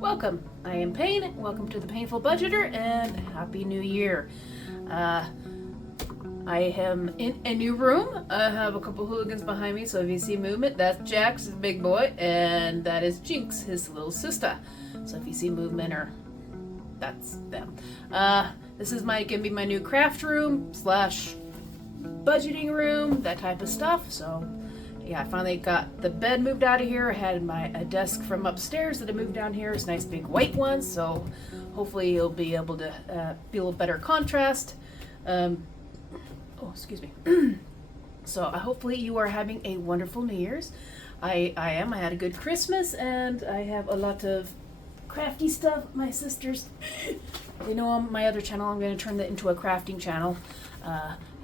Welcome, I am Payne. Welcome to the Painful Budgeter and Happy New Year. I am in a new room. I have a couple hooligans behind me, so if you see movement, that's Jax, his big boy, and that is Jinx, his little sister. So if you see movement, or that's them. This is gonna be my new craft room / budgeting room, that type of stuff. So yeah, I finally got the bed moved out of here. I had a desk from upstairs that I moved down here. It's a nice big white one, so hopefully you'll be able to be a little better contrast. Oh, excuse me. So hopefully you are having a wonderful New Year's. I am. I had a good Christmas, and I have a lot of crafty stuff. My sisters, they know on my other channel I'm going to turn that into a crafting channel,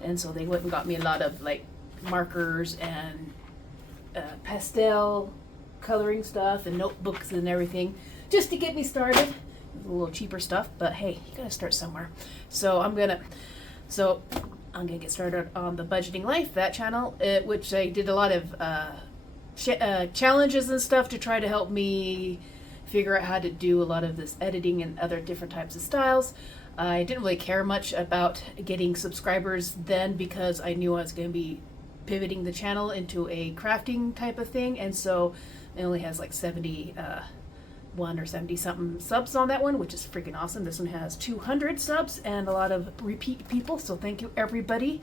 and so they went and got me a lot of like markers and pastel coloring stuff and notebooks and everything, just to get me started. A little cheaper stuff, but hey, you gotta start somewhere. So I'm gonna get started on the Budgeting Life, that channel, which I did a lot of challenges and stuff to try to help me figure out how to do a lot of this editing and other different types of styles. I didn't really care much about getting subscribers then, because I knew I was going to be pivoting the channel into a crafting type of thing, and so it only has like 71 or 70 something subs on that one, which is freaking awesome. This one has 200 subs and a lot of repeat people, so thank you everybody.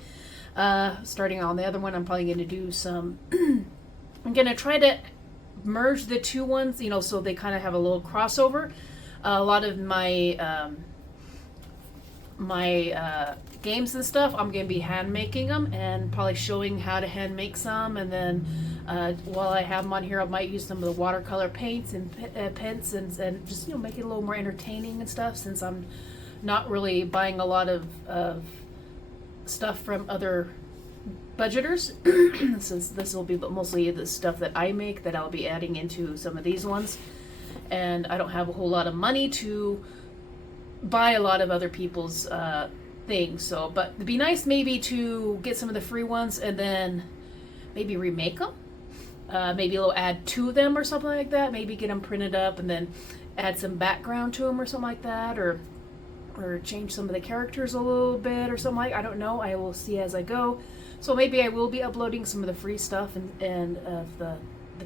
Starting on the other one, I'm probably going to do some I'm going to try to merge the two ones, so they kind of have a little crossover. A lot of my games and stuff, I'm going to be hand making them and probably showing how to hand make some, and then while I have them on here, I might use some of the watercolor paints and pens and just make it a little more entertaining and stuff, since I'm not really buying a lot of stuff from other budgeters. Since this will be mostly the stuff that I make that I'll be adding into some of these ones, and I don't have a whole lot of money to buy a lot of other people's things. So, but it'd be nice maybe to get some of the free ones and then maybe remake them. Maybe add to them or something like that. Maybe get them printed up and then add some background to them or something like that, or change some of the characters a little bit or something like. I don't know. I will see as I go. So maybe I will be uploading some of the free stuff and the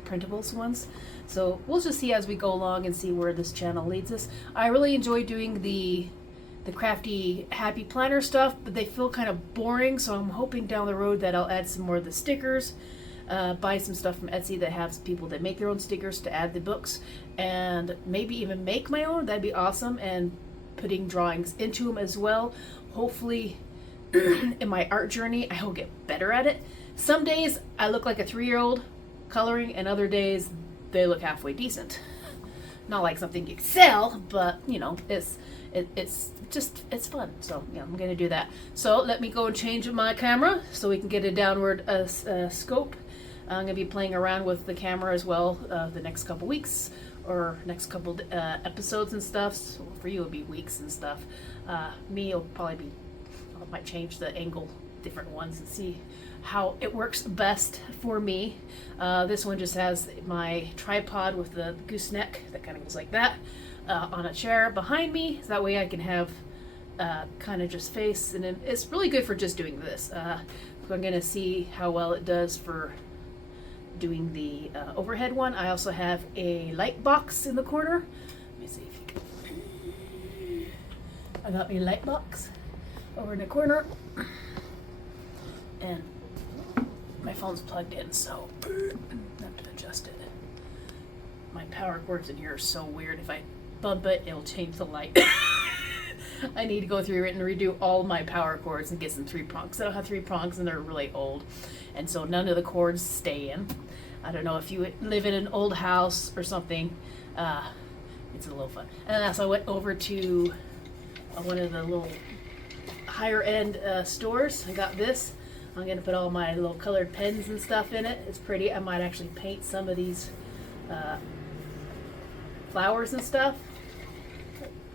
printables ones. So we'll just see as we go along and see where this channel leads us. I really enjoy doing the crafty happy planner stuff, but they feel kind of boring, so I'm hoping down the road that I'll add some more of the stickers, buy some stuff from Etsy that has people that make their own stickers to add the books, and maybe even make my own. That'd be awesome, and putting drawings into them as well. Hopefully in my art journey I will get better at it. Some days I look like a 3-year-old coloring, and other days they look halfway decent. Not like something you can sell, but it's fun. So yeah, I'm gonna do that. So let me go and change my camera so we can get a downward scope. I'm gonna be playing around with the camera as well the next couple weeks, or next couple episodes and stuff. So for you it'll be weeks and stuff. Me, it'll probably be, I might change the angle, different ones, and see how it works best for me. This one just has my tripod with the gooseneck that kind of goes like that on a chair behind me, so that way I can have kind of just face, and it's really good for just doing this. So I'm gonna see how well it does for doing the overhead one. I also have a light box in the corner. Let me see if you can. I got my light box over in the corner, and my phone's plugged in, so I have to adjust it. My power cords in here are so weird. If I bump it, it'll change the light. I need to go through it and redo all my power cords and get some 3-prongs. I don't have 3-prongs, and they're really old, and so none of the cords stay in. I don't know if you live in an old house or something. It's a little fun. And then so I went over to one of the little higher end stores. I got this. I'm going to put all my little colored pens and stuff in it. It's pretty. I might actually paint some of these flowers and stuff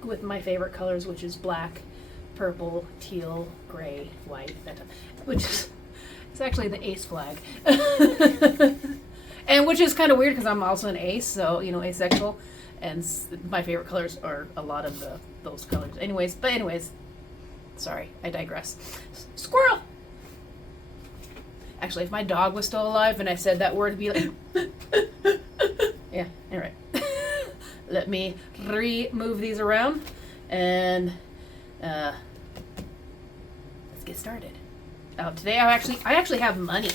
with my favorite colors, which is black, purple, teal, gray, white, that type, which is it's actually the ace flag. And which is kind of weird because I'm also an ace, so, asexual. and my favorite colors are a lot of those colors. Anyways, sorry, I digress. Squirrel! Actually, if my dog was still alive and I said that word, it'd be like, yeah, alright. Let me move these around, and let's get started. Today I actually have money.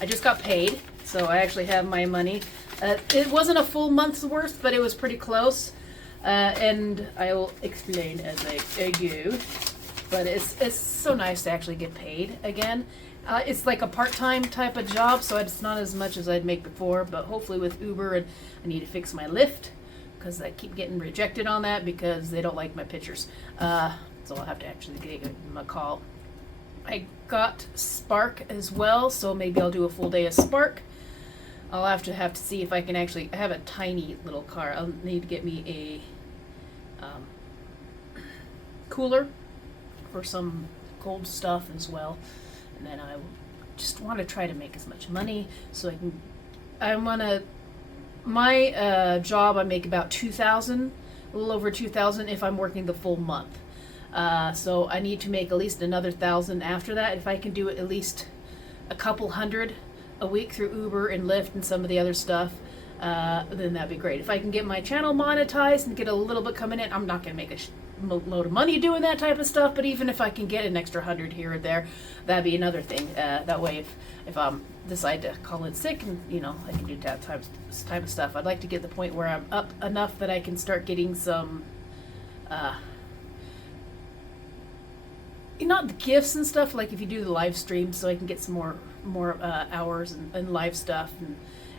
I just got paid, so I actually have my money. It wasn't a full month's worth, but it was pretty close, and I will explain as I go. But it's so nice to actually get paid again. It's like a part-time type of job, so it's not as much as I'd make before, but hopefully with Uber, and I need to fix my Lyft, because I keep getting rejected on that because they don't like my pictures. So I'll have to actually give them a call. I got Spark as well, so maybe I'll do a full day of Spark. I'll have to see if I can actually, I have a tiny little car. I'll need to get me a cooler for some cold stuff as well. And then I just want to try to make as much money so my job, I make about $2,000, a little over $2,000 if I'm working the full month. So I need to make at least another $1,000 after that. If I can do it at least a couple hundred a week through Uber and Lyft and some of the other stuff, then that'd be great. If I can get my channel monetized and get a little bit coming in, I'm not going to make a load of money doing that type of stuff, but even if I can get an extra 100 here or there, that'd be another thing. That way, if I decide to call in sick, and I can do that type of stuff. I'd like to get the point where I'm up enough that I can start getting some, not the gifts and stuff, like if you do the live stream, so I can get some more hours and live stuff,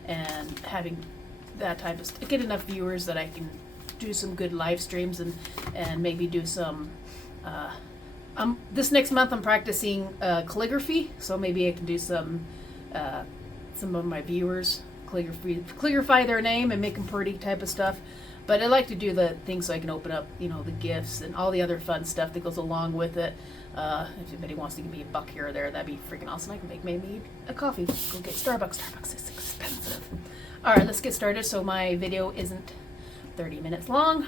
and having that type of get enough viewers that I can do some good live streams and maybe do some this next month I'm practicing calligraphy, so maybe I can do some of my viewers calligraphy their name and make them pretty type of stuff. But I like to do the things so I can open up the gifts and all the other fun stuff that goes along with it. If anybody wants to give me a buck here or there, that'd be freaking awesome. I can make maybe a coffee. Go get Starbucks. Starbucks is expensive. Alright, let's get started so my video isn't 30 minutes long.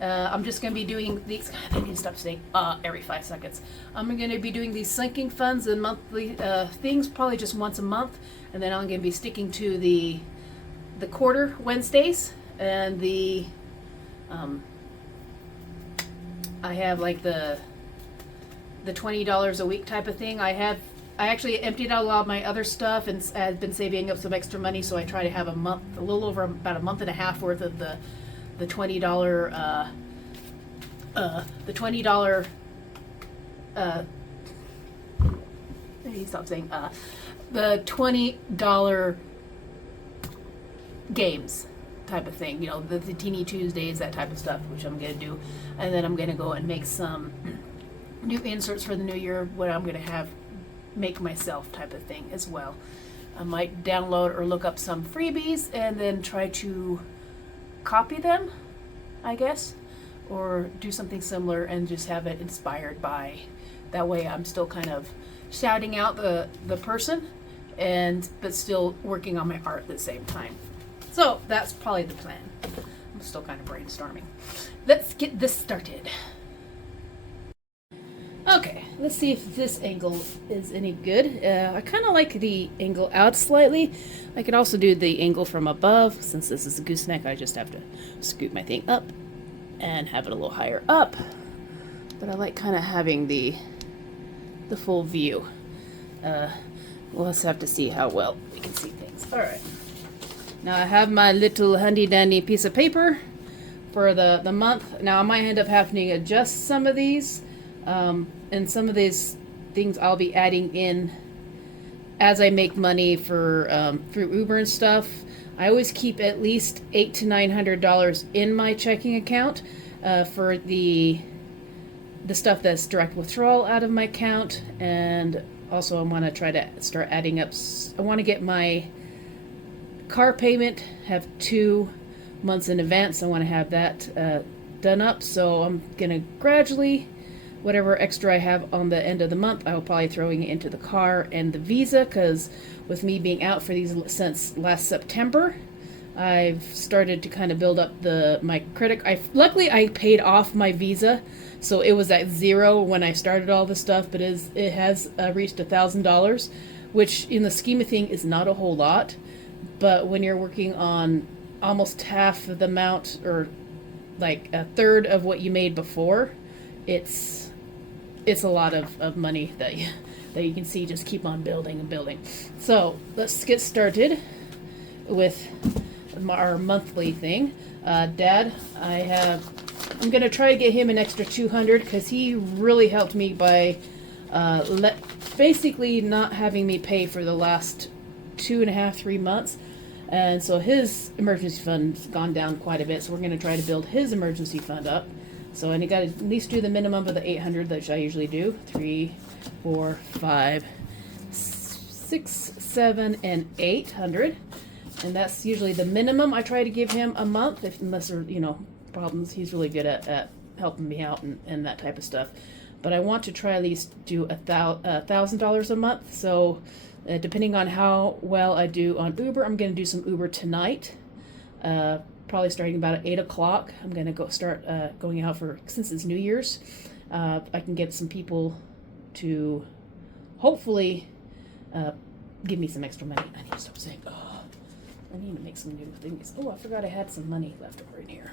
I'm just going to be doing these. I need to stop saying every 5 seconds. I'm going to be doing these sinking funds and monthly things, probably just once a month, and then I'm going to be sticking to the quarter Wednesdays and the I have like the $20 a week type of thing. I actually emptied out a lot of my other stuff and I've been saving up some extra money, so I try to have a little over about a month and a half worth of the $20 maybe stop saying the $20 games type of thing, the Teeny Tuesdays, that type of stuff, which I'm gonna do, and then I'm gonna go and make some new inserts for the new year, what I'm gonna make myself type of thing as well. I might download or look up some freebies and then try to copy them, I guess, or do something similar and just have it inspired by. That way I'm still kind of shouting out the person but still working on my art at the same time. So that's probably the plan. I'm still kind of brainstorming. Let's get this started. Okay, let's see if this angle is any good. I kind of like the angle out slightly. I can also do the angle from above. Since this is a gooseneck, I just have to scoot my thing up and have it a little higher up. But I like kind of having the full view. We'll just have to see how well we can see things. All right. Now I have my little handy dandy piece of paper for the month. Now I might end up having to adjust some of these. And some of these things I'll be adding in as I make money for through Uber and stuff. I always keep at least $800 to $900 in my checking account for the stuff that's direct withdrawal out of my account, and also I want to try to start adding up. I want to get my car payment have 2 months in advance. I want to have that done up, so I'm gonna gradually, whatever extra I have on the end of the month, I will probably throwing it into the car and the Visa, because with me being out for these since last September, I've started to kind of build up my credit. Luckily I paid off my Visa, so it was at zero when I started all this stuff. But it has reached $1,000, which in the scheme of things is not a whole lot. But when you're working on almost half of the amount, or like a third of what you made before, it's a lot of money that you can see just keep on building and building. So let's get started with our monthly thing. Dad, I'm gonna try to get him an extra 200 because he really helped me by basically not having me pay for the last 2.5, 3 months. And so his emergency fund's gone down quite a bit, so we're going to try to build his emergency fund up. So I got to at least do the minimum of the 800 that I usually do. 3, 4, 5, 6, 7, and 800. And that's usually the minimum I try to give him a month, unless there are, problems. He's really good at helping me out and that type of stuff. But I want to try at least do $1,000 a month. So depending on how well I do on Uber, I'm going to do some Uber tonight. Probably starting about at 8 o'clock. I'm going to start going out since it's New Year's. I can get some people to hopefully give me some extra money. I need to stop saying, I need to make some new things. Oh, I forgot I had some money left over in here.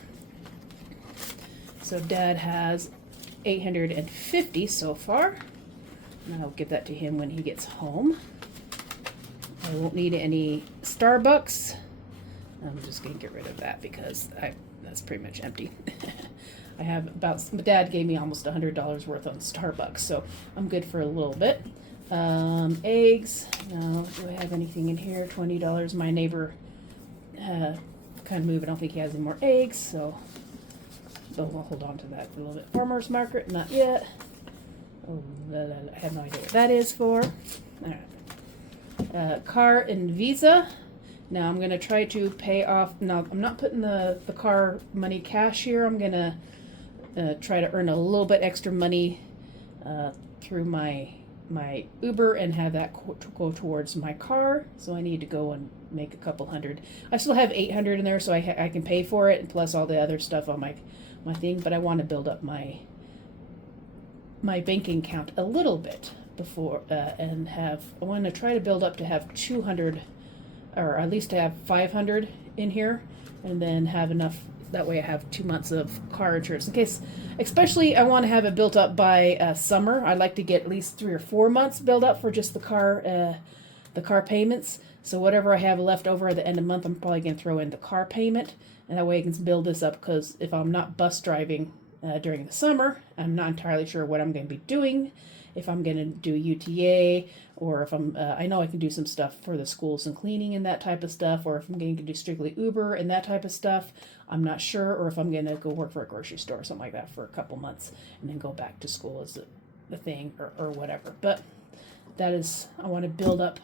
So Dad has 850 so far. And I'll give that to him when he gets home. I won't need any Starbucks. I'm just going to get rid of that because that's pretty much empty. I have my dad gave me almost $100 worth on Starbucks, so I'm good for a little bit. Eggs. No, do I have anything in here? $20. My neighbor kind of moved. I don't think he has any more eggs, so we'll hold on to that for a little bit. Farmer's market, not yet. Oh, I have no idea what that is for. All right. Car and Visa. Now I'm going to try to pay off. Now I'm not putting the car money cash here. I'm going to try to earn a little bit extra money through my Uber and have that go towards my car. So I need to go and make a couple hundred. I still have 800 in there, so I can pay for it, and plus all the other stuff on my thing. But I want to build up my banking account a little bit before and I want to try to build up to have 200, or at least to have 500 in here, and then have enough. That way I have 2 months of car insurance in case, especially I want to have it built up by summer. I'd like to get at least 3 or 4 months built up for just the car payments. So whatever I have left over at the end of the month, I'm probably going to throw in the car payment, and that way I can build this up, because if I'm not bus driving during the summer, I'm not entirely sure what I'm going to be doing. If I'm going to do UTA, or if I know I can do some stuff for the schools and cleaning and that type of stuff, or if I'm going to do strictly Uber and that type of stuff, I'm not sure. Or if I'm going to go work for a grocery store or something like that for a couple months and then go back to school as the thing, or whatever. But that is, I want to build up,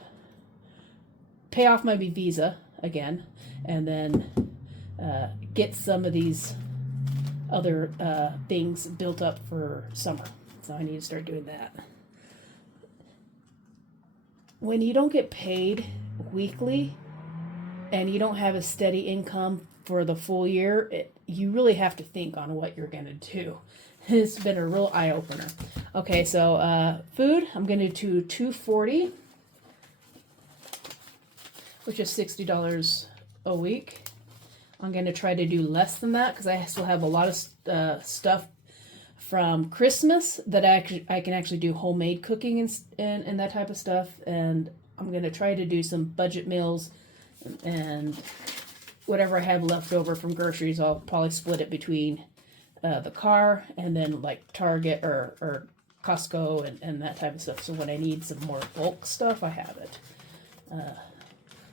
pay off my Visa again, and then get some of these other things built up for summer. So I need to start doing that. When you don't get paid weekly and you don't have a steady income for the full year, you really have to think on what you're going to do. It's been a real eye-opener. Okay, so food, I'm going to do $240, which is $60 a week. I'm going to try to do less than that because I still have a lot of stuff from Christmas that I can actually do homemade cooking and that type of stuff. And I'm going to try to do some budget meals, and whatever I have left over from groceries, I'll probably split it between the car and then like Target or Costco and that type of stuff. So when I need some more bulk stuff, I have it.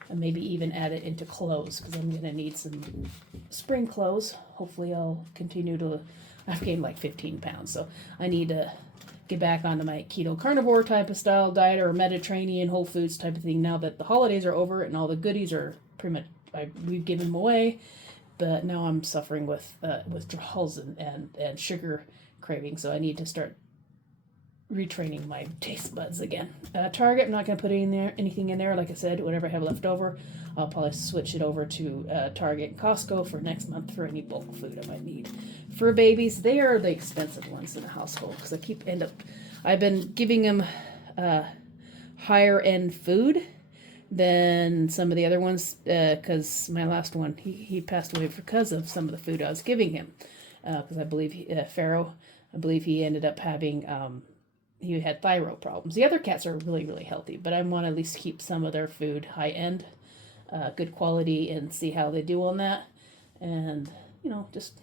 And maybe even add it into clothes, because I'm going to need some spring clothes. Hopefully I'll continue to, I've gained like 15 pounds, so I need to get back onto my keto carnivore type of style diet, or Mediterranean whole foods type of thing, now that the holidays are over and all the goodies are pretty much, we've given them away. But now I'm suffering with withdrawals and sugar cravings, so I need to start retraining my taste buds again. Target, I'm not going to put anything in there. Like I said, whatever I have left over, I'll probably switch it over to Target and Costco for next month for any bulk food I might need. For babies, they are the expensive ones in the household because I've been giving them higher end food than some of the other ones because my last one, he passed away because of some of the food I was giving him. Because I believe Pharaoh, I believe he ended up having he had thyroid problems. The other cats are really, really healthy, but I want to at least keep some of their food high end, good quality, and see how they do on that. And, just,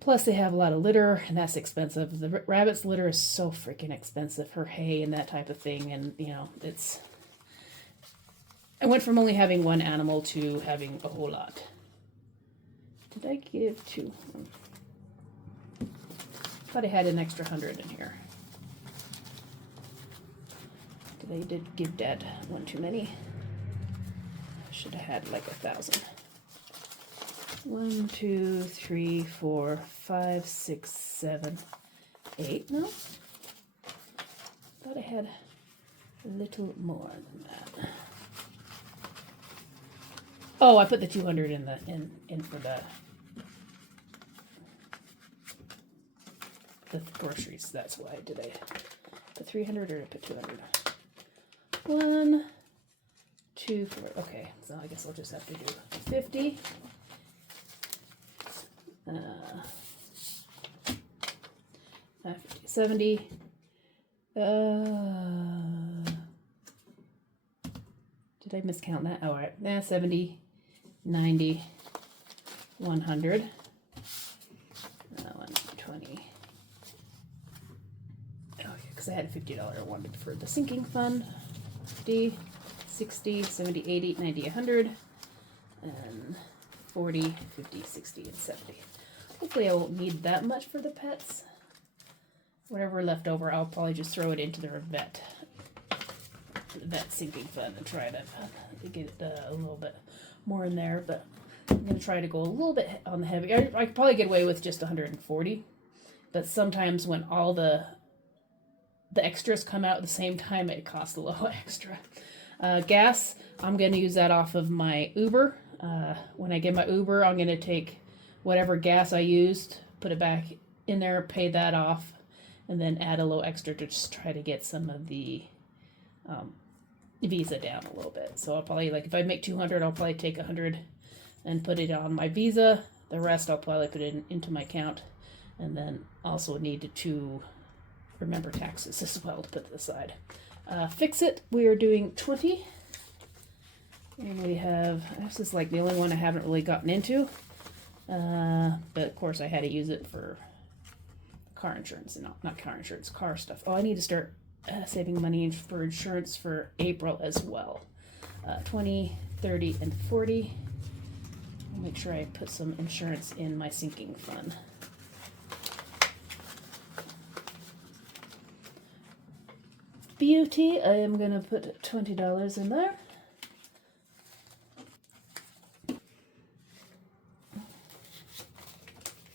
plus they have a lot of litter, and that's expensive. The rabbit's litter is so freaking expensive, her hay and that type of thing, and, I went from only having one animal to having a whole lot. Did I give two? Thought I had an extra 100 in here. I did give Dad one too many. Should have had like 1,000. 1, 2, 3, 4, 5, 6, 7, 8. No? Thought I had a little more than that. Oh, I put the 200 in for the groceries. That's why. Did I put 300 or did I put 200? 1, 2, 4. Okay, so I guess I'll just have to do 50. 50, 70. Did I miscount that? All right. 70, 90, 100. 120. Oh, yeah, because I had a $50 I wanted for the sinking fund. 50, 60, 70, 80, 90, 100, and 40, 50, 60, and 70. Hopefully I won't need that much for the pets. Whatever left over, I'll probably just throw it into their vet sinking fund and try to get a little bit more in there. But I'm going to try to go a little bit on the heavy. I could probably get away with just 140. But sometimes when all the extras come out at the same time, it costs a little extra. Gas, I'm going to use that off of my Uber. When I get my Uber, I'm going to take whatever gas I used, put it back in there, pay that off, and then add a little extra to just try to get some of the Visa down a little bit. So I'll probably, like, if I make 200, I'll probably take 100 and put it on my Visa. The rest I'll probably put it into my account, and then also need to remember taxes as well to put aside. Fix it, we are doing 20. And we have, this is like the only one I haven't really gotten into. But of course I had to use it for car insurance, and not car insurance, car stuff. Oh, I need to start saving money for insurance for April as well. 20, 30, and 40. I'll make sure I put some insurance in my sinking fund. Beauty, I am going to put $20 in there.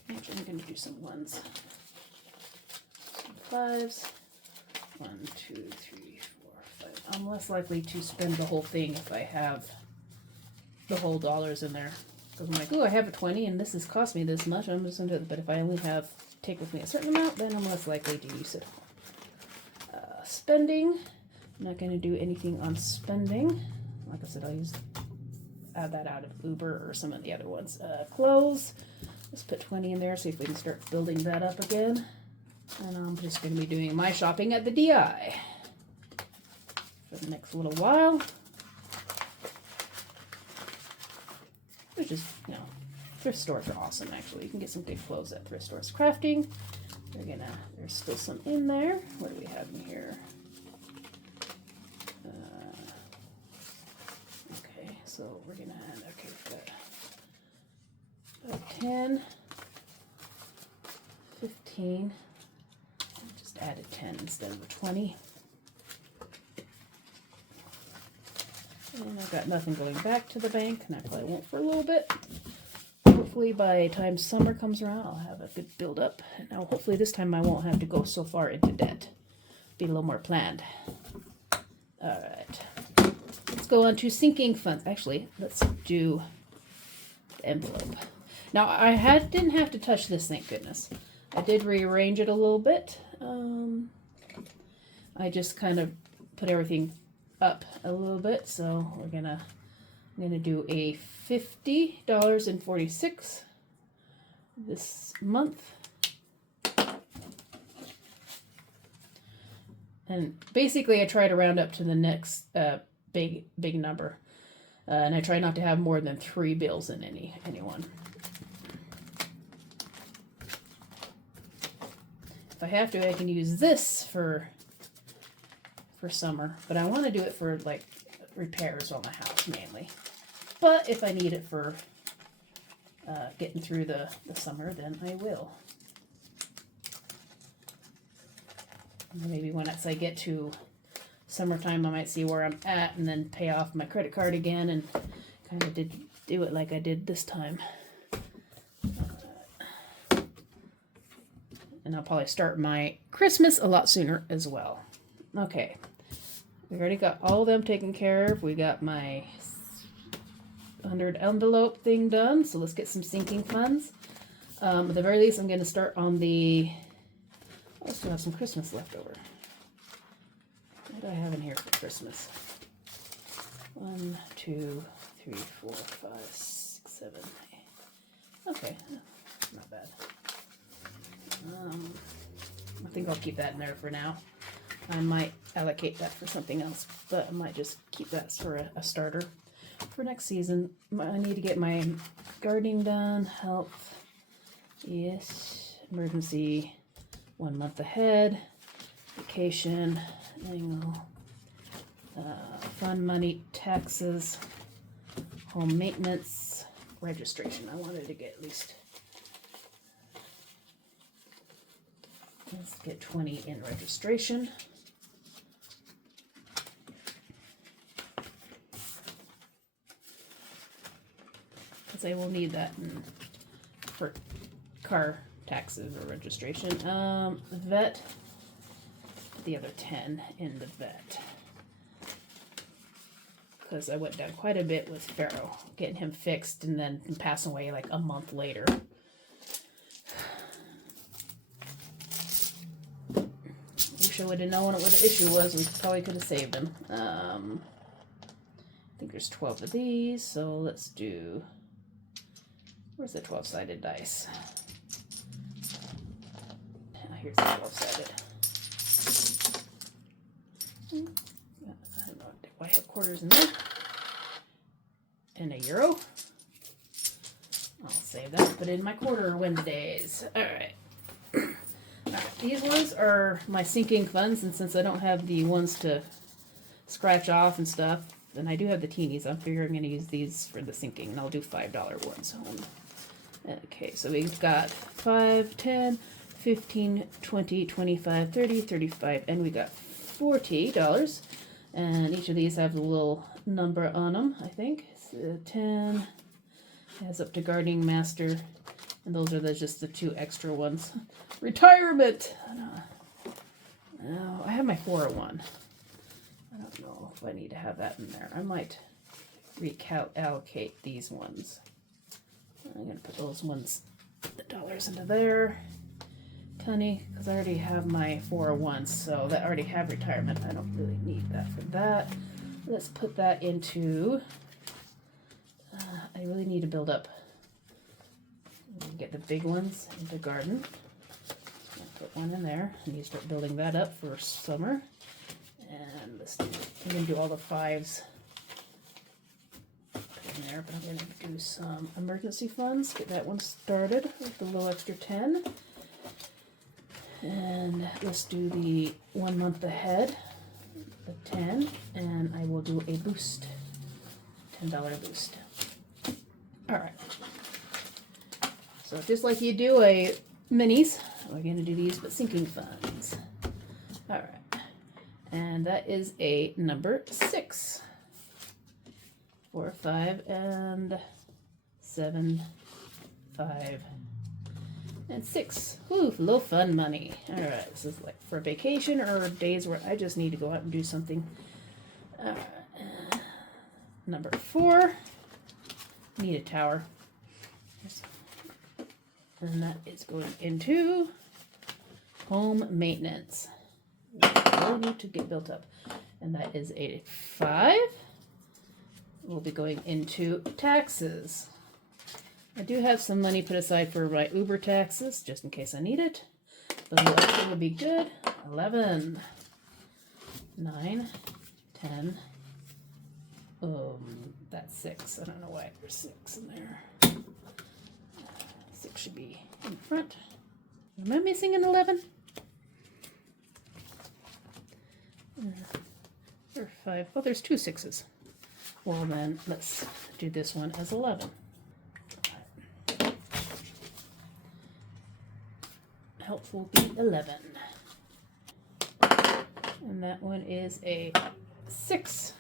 Actually, I'm going to do some ones. Some fives. 1, 2, 3, 4, 5. I'm less likely to spend the whole thing if I have the whole dollars in there. Because I'm like, oh, I have a 20 and this has cost me this much. I'm just going to do it. But if I only take with me a certain amount, then I'm less likely to use it. Spending. I'm not going to do anything on spending. Like I said, I'll add that out of Uber or some of the other ones. Clothes. Let's put 20 in there, see if we can start building that up again. And I'm just going to be doing my shopping at the DI for the next little while. Which is, thrift stores are awesome, actually. You can get some good clothes at thrift stores. Crafting. There's still some in there. What do we have in here? Okay, so we're going to add, we've got 10, 15. Just added 10 instead of the 20. And I've got nothing going back to the bank, and I probably won't for a little bit. Hopefully by the time summer comes around, I'll have a good build up. Now hopefully this time I won't have to go so far into debt. be a little more planned. All right. Let's go on to sinking funds. Actually, let's do the envelope. Now, didn't have to touch this, thank goodness. I did rearrange it a little bit. I just kind of put everything up a little bit, so I'm gonna do a $50.46 this month. And basically I try to round up to the next big number. And I try not to have more than 3 bills in any one. If I have to, I can use this for summer, but I want to do it for like repairs on the house mainly. But if I need it for getting through the summer, then I will. Maybe once I get to summertime, I might see where I'm at and then pay off my credit card again and kind of do it like I did this time. And I'll probably start my Christmas a lot sooner as well. Okay, we already got all of them taken care of. We got my 100 envelope thing done, so let's get some sinking funds. At the very least, I'm going to start on the... I still have some Christmas left over. What do I have in here for Christmas? 1, 2, 3, 4, 5, 6, 7, 8. Okay, not bad. I think I'll keep that in there for now. I might allocate that for something else, but I might just keep that for a starter for next season. I need to get my gardening done, health, yes, emergency, 1 month ahead, vacation, annual, fund money, taxes, home maintenance, registration. I wanted to get at least, let's get 20 in registration. Because I will need that for car taxes or registration. Vet, the other 10 in the vet. Because I went down quite a bit with Pharaoh, getting him fixed and then passing away like a month later. Wish I would have known what the issue was. We probably could have saved him. I think there's 12 of these, so let's do... Where's the 12-sided dice? Here's the 12-sided. I don't know. Do I have quarters in there? And a euro? I'll save that. Put in my quarter Wednesdays. Alright. These ones are my sinking funds, and since I don't have the ones to scratch off and stuff, and I do have the teenies, I'm figuring I'm going to use these for the sinking, and I'll do $5 ones. Okay, so we've got 5, 10, 15, 20, 25, 30, 35, and we got $40. And each of these have a little number on them, I think. So 10 has up to Gardening Master, and those are just the 2 extra ones. Retirement! No, I have my 401. I don't know if I need to have that in there. I might reallocate these ones. I'm going to put those ones, the dollars into there. Honey, because I already have my 401, so that already have retirement. I don't really need that for that. Let's put that into, I really need to build up, get the big ones into garden. I'll put one in there, and you start building that up for summer. And let's do, I'm going to do all the 5s in there, but I'm going to do some emergency funds, get that one started with the little extra 10. And let's do the 1 month ahead, the 10, and I will do a boost, $10 boost. All right. So just like you do a minis, we're going to do these, but sinking funds. All right. And that is a number 6. 4, 5, and 7, 5, And 6. Ooh, low fun money. Alright, this is like for vacation or days where I just need to go out and do something. Number 4. Need a tower. And that is going into home maintenance. We'll need to get built up. And that is a 5. We'll be going into taxes. I do have some money put aside for my Uber taxes, just in case I need it. But 11 would be good. 11. 9. 10. That's 6. I don't know why there's 6 in there. 6 should be in front. Am I missing an 11? Or 5. Oh, there's 2 6s. Well then, let's do this one as 11. Help will be 11. And that one is a 6.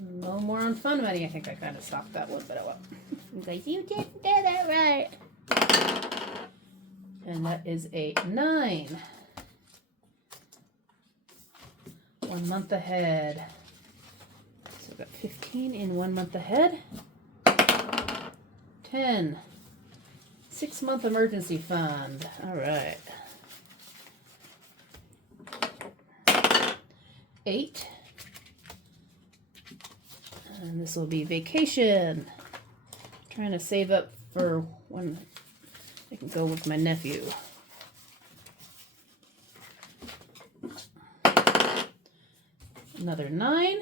No more on fun money. I think I kind of stopped that one, but oh well. Because you didn't do that right. And that is a 9. 1 month ahead. So we've got 15 in 1 month ahead. 10. 6-month emergency fund. All right. 8. And this will be vacation. Trying to save up for when I can go with my nephew. Another 9.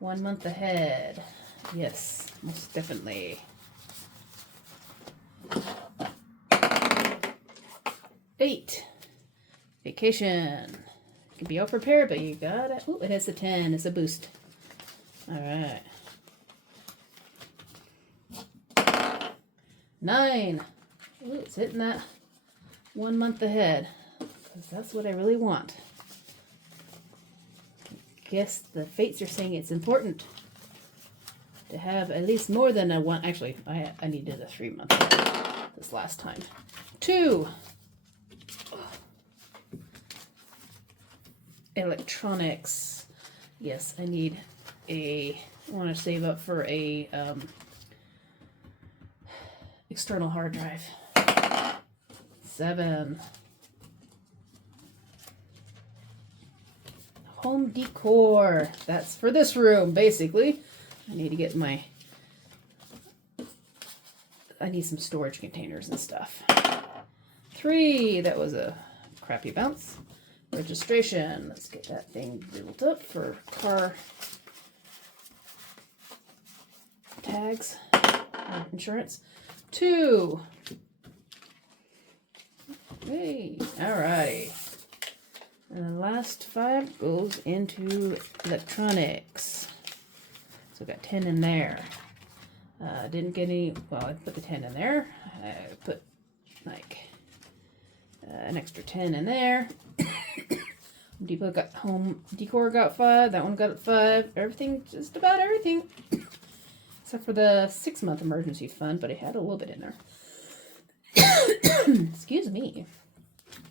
1 month ahead. Yes, most definitely. 8. Vacation. You can be all prepared, but you gotta... Ooh, it has a 10. It's a boost. Alright. 9. Ooh, it's hitting that 1 month ahead. Because that's what I really want. Guess the fates are saying it's important to have at least more than a 1. Actually, I needed a 3 month this last time. 2. Electronics. Yes, I need I want to save up for a external hard drive. 7. Home decor. That's for this room, basically. I need to get I need some storage containers and stuff. 3. That was a crappy bounce. Registration. Let's get that thing built up for car tags or insurance. 2. Hey, alrighty. And the last 5 goes into electronics. So got 10 in there. Didn't get any, well, I put the 10 in there. I put like an extra 10 in there. Home decor got 5. That one got 5. Everything, just about everything. Except for the 6-month emergency fund, but I had a little bit in there. Excuse me.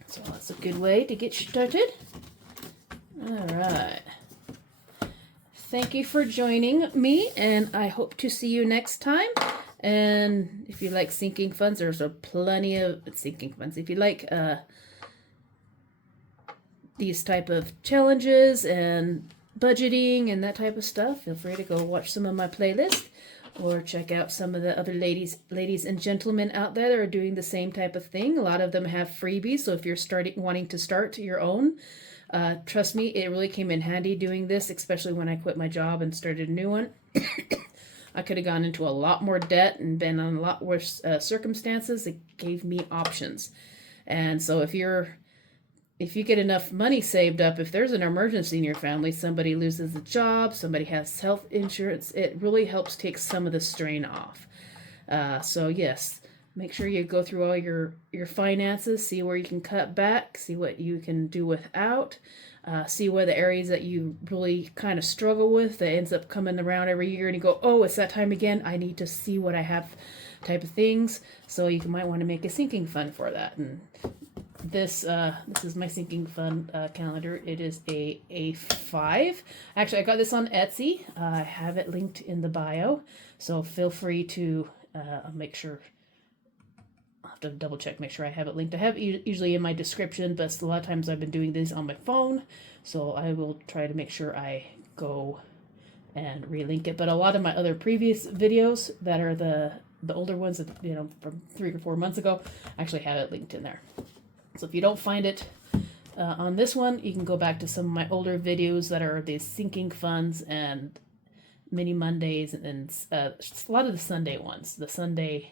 So that's a good way to get started. Alright. Thank you for joining me, and I hope to see you next time. And if you like sinking funds, there's a plenty of sinking funds. If you like these type of challenges and budgeting and that type of stuff, feel free to go watch some of my playlists or check out some of the other ladies and gentlemen out there that are doing the same type of thing. A lot of them have freebies, so if you're wanting to start your own, trust me, it really came in handy doing this, especially when I quit my job and started a new one. I could have gone into a lot more debt and been on a lot worse circumstances. It gave me options. And so if you get enough money saved up, if there's an emergency in your family, somebody loses a job, somebody has health insurance, it really helps take some of the strain off. So yes, make sure you go through all your finances, see where you can cut back, see what you can do without, see where the areas that you really kind of struggle with that ends up coming around every year and you go, oh, it's that time again. I need to see what I have type of things. So you might want to make a sinking fund for that. And this is my sinking fund calendar. It is a A5. Actually, I got this on Etsy. I have it linked in the bio, so feel free to make sure. I'll have to double check, make sure I have it linked. I have it usually in my description, but a lot of times I've been doing these on my phone, so I will try to make sure I go and relink it. But a lot of my other previous videos that are the older ones that, you know, from 3 or 4 months ago, I actually have it linked in there. So if you don't find it on this one, you can go back to some of my older videos that are these sinking funds and mini Mondays, and a lot of the Sunday ones. The Sunday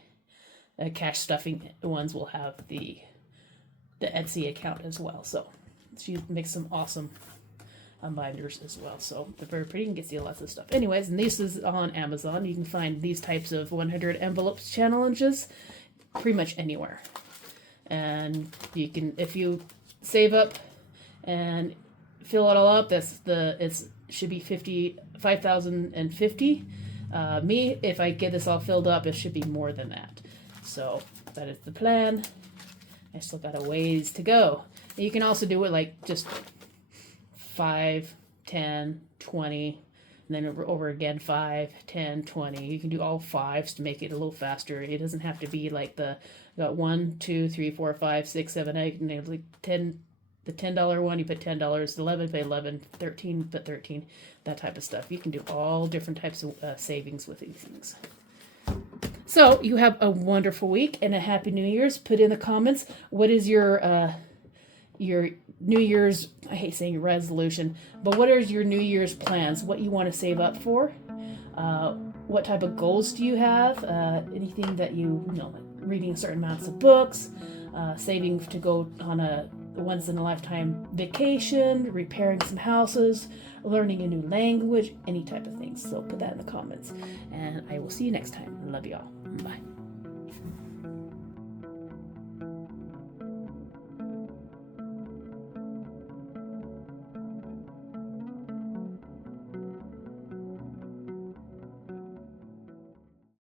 cash stuffing ones will have the Etsy account as well. So she makes some awesome binders as well. So they're very pretty and get to see lots of stuff. Anyways, and this is on Amazon. You can find these types of 100 envelopes challenges pretty much anywhere. And you can, if you save up and fill it all up, it should be 5,050. Me, if I get this all filled up, it should be more than that. So that is the plan. I still got a ways to go. And you can also do it like just 5, 10, 20, and then over again 5, 10, 20. You can do all 5s to make it a little faster. It doesn't have to be like you got 1, 2, 3, 4, 5, 6, 7, 8, and like 10. The $10 one, you put $10. 11, pay 11. 13, put 13. That type of stuff. You can do all different types of savings with these things. So you have a wonderful week and a happy New Year's. Put in the comments, what is your New Year's, I hate saying resolution, but what are your New Year's plans? What you want to save up for? What type of goals do you have? Anything that you know, like reading certain amounts of books, saving to go on a once-in-a-lifetime vacation, repairing some houses, learning a new language, any type of things. So put that in the comments, and I will see you next time. Love y'all. Bye.